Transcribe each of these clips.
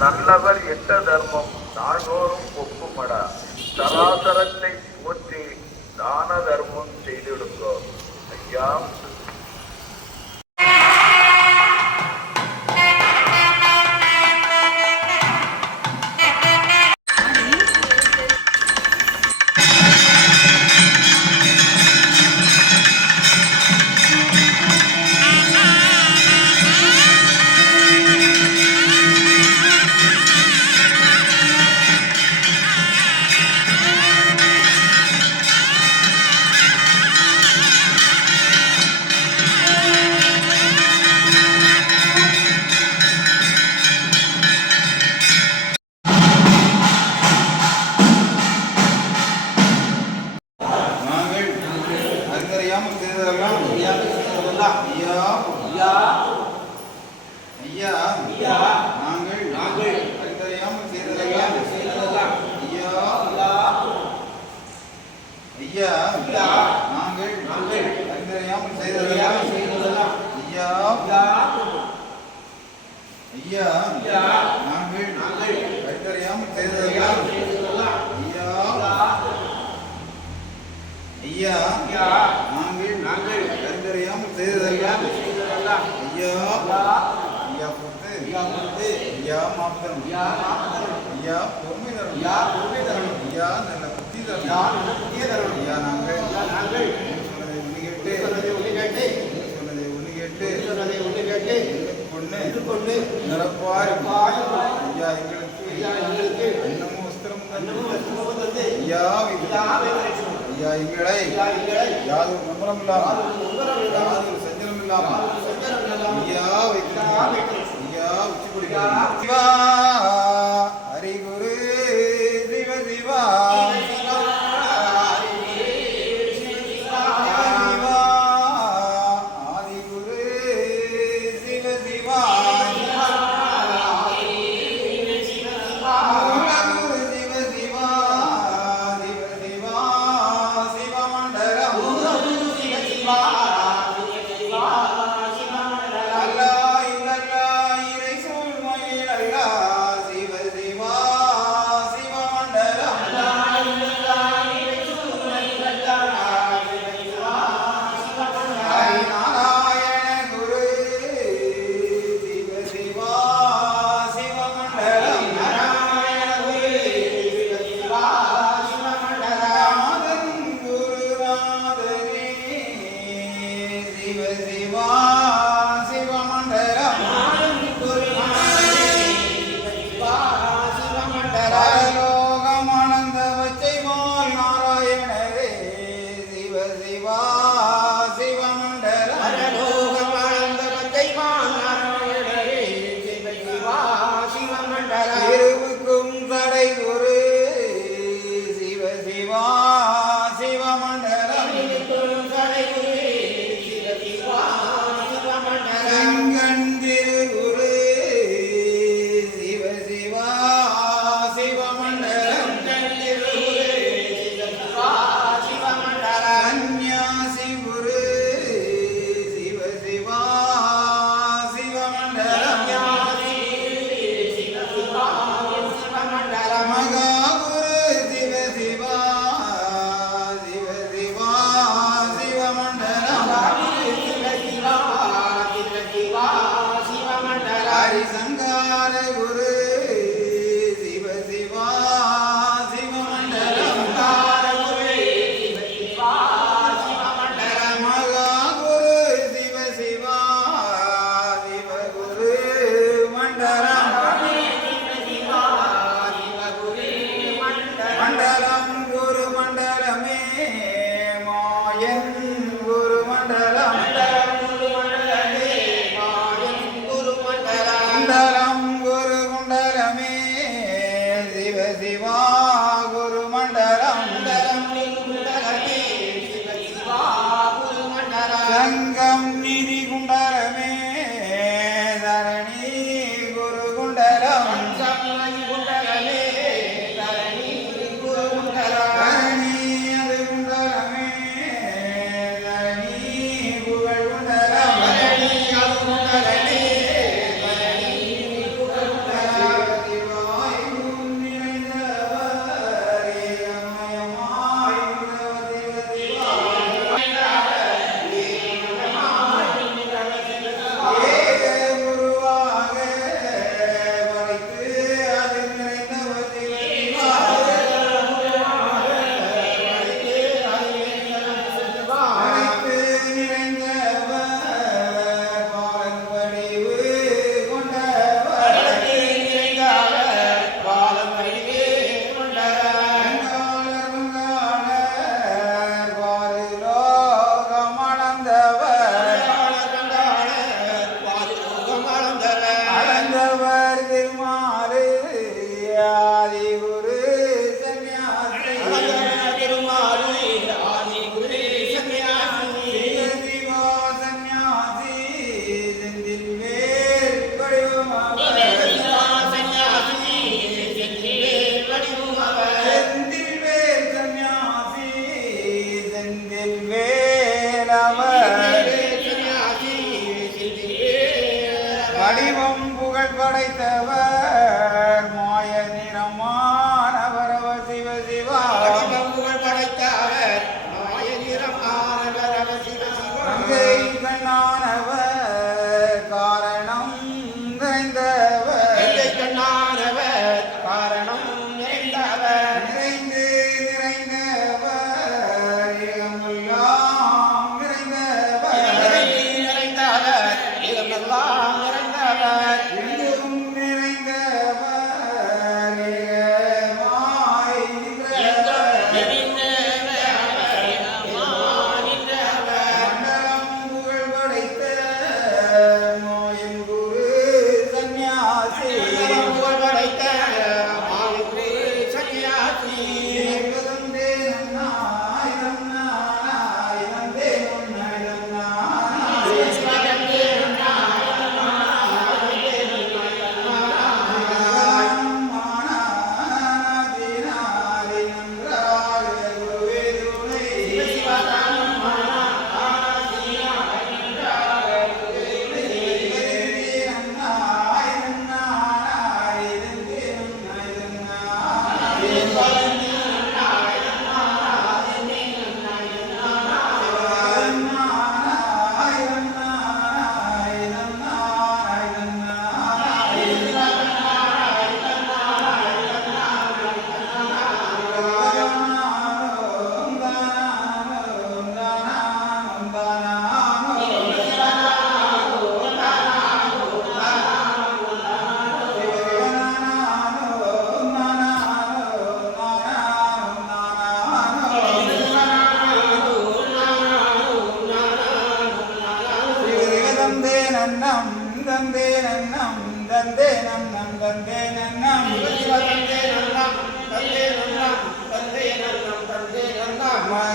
நல்லவர் எட்ட தர்மம் நாள்தோறும் ஒப்புமடா. சராசரத்தை போற்றி தான தர்மம் செய்திடுங்கோ. ஐயா மண்டலம் குரு குண்ட படைத்தவர் மாய நிறமானவர் சிவ சிவா புகழ் படைத்தவர் மாய நிறமானவர் சிவ சிவா கங்கை கண்ணானவர் காரணம் நிறைந்தவர் கங்கை கண்ணானவர் காரணம் நிறைந்தவர் நிறைந்து நிறைந்தவர் ஏகமெல்லாம் நிறைந்தவர் நிறைந்தவர் இதமெல்லாம் நிறைந்தவர் எங்கும் நிறைந்தவர் ஏகமாய் நின்றவர் மண்டலம் புகழ் படைத்த மாயன் குரு சந்நியாசி புகழ் படைத்த மாலுக்கு சன்னியாசி ஏகதந்தே நன்னாய் நன்னாய் நந்தே நன்னாய் நன்னாய்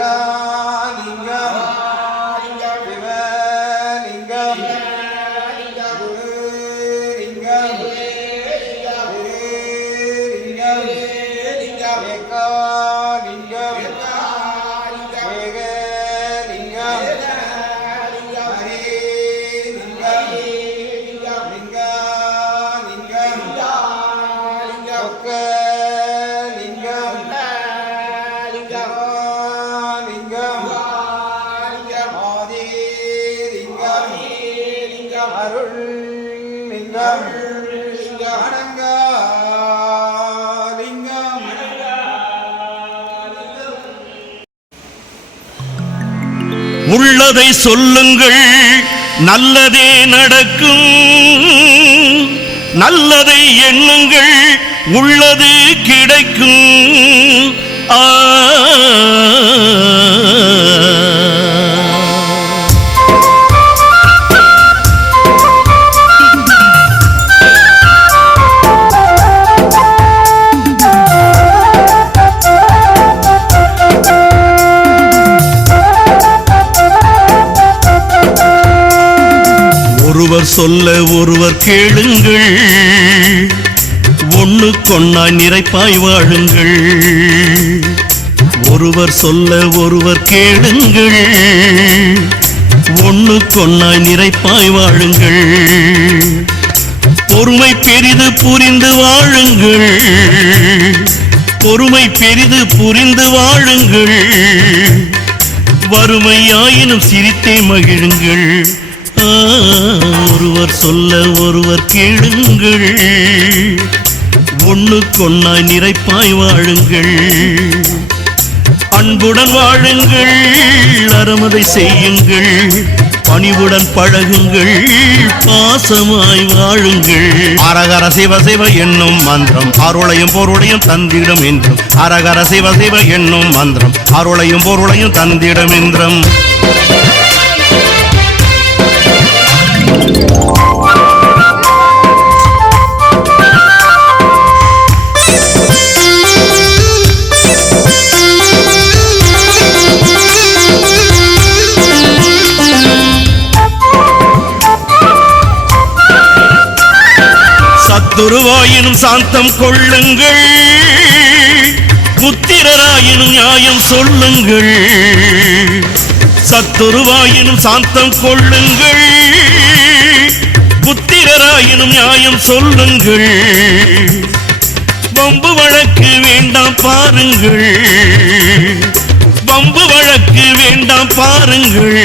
மகாலிங்கம் சிவலிங்கம் குருலிங்கம் திருலிங்கம் ஏகாலிங்கம் ஏகலிங்கம் ஹரிலிங்கம் லிங்காலிங்கம் ஒக்கலிங்கம் லிங்கம் ஆதிலிங்கம் அருள்லிங்கம் அடங்காலிங்கம் உள்ளதை சொல்லுங்கள் நல்லதே நடக்கும் நல்லதை எண்ணுங்கள் உள்ளது கிடைக்கும் ஆ ஒருவர் சொல்ல ஒருவர் கேளுங்கள் ஒண்ணுக்கொன்னாய் நிறைப்பாய் வாழுங்கள் ஒருவர் சொல்ல ஒருவர் கேளுங்கள் ஒண்ணுக்கொன்னாய் நிறைப்பாய் வாழுங்கள் பொறுமை பெரிது புரிந்து வாழுங்கள் பொறுமை பெரிது புரிந்து வாழுங்கள் வறுமையாயினும் சிரித்தே மகிழுங்கள் ஒருவர் சொல்ல ஒருவர் கேளுங்கள் ஒண்ணுக்கொன்னாய் நிறைப்பாய் வாழுங்கள் அன்புடன் வாழுங்கள் அறமதை செய்யுங்கள் பணிவுடன் பழகுங்கள் பாசமாய் வாழுங்கள் அரகர சிவ சிவ என்னும் மந்திரம் அருளையும் பொருளையும் தந்திடம் என்றும் அரகர சிவ சிவ என்னும் மந்திரம் அருளையும் பொருளையும் தந்திடம் என்றும் சத்துருவாயினும் சாந்தம் கொள்ளுங்கள் புத்திரராயினும் நியாயம் சொல்லுங்கள் சத்துருவாயினும் சாந்தம் கொள்ளுங்கள் புத்திரராயினும் நியாயம் சொல்லுங்கள், வம்பு வழக்கு வேண்டாம் பாருங்கள், வம்பு வழக்கு வேண்டாம் பாருங்கள்.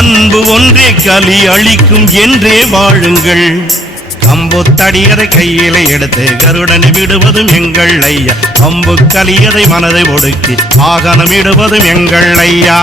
அன்பு ஒன்றே கலி அளிக்கும் என்றே வாழுங்கள். கம்பு தடியதை கையிலே எடுத்து கருடனை விடுவதும் எங்கள் ஐயா, கம்பு கலியதை மனதை ஒடுக்கி வாகனம் விடுவதும் எங்கள் ஐயா.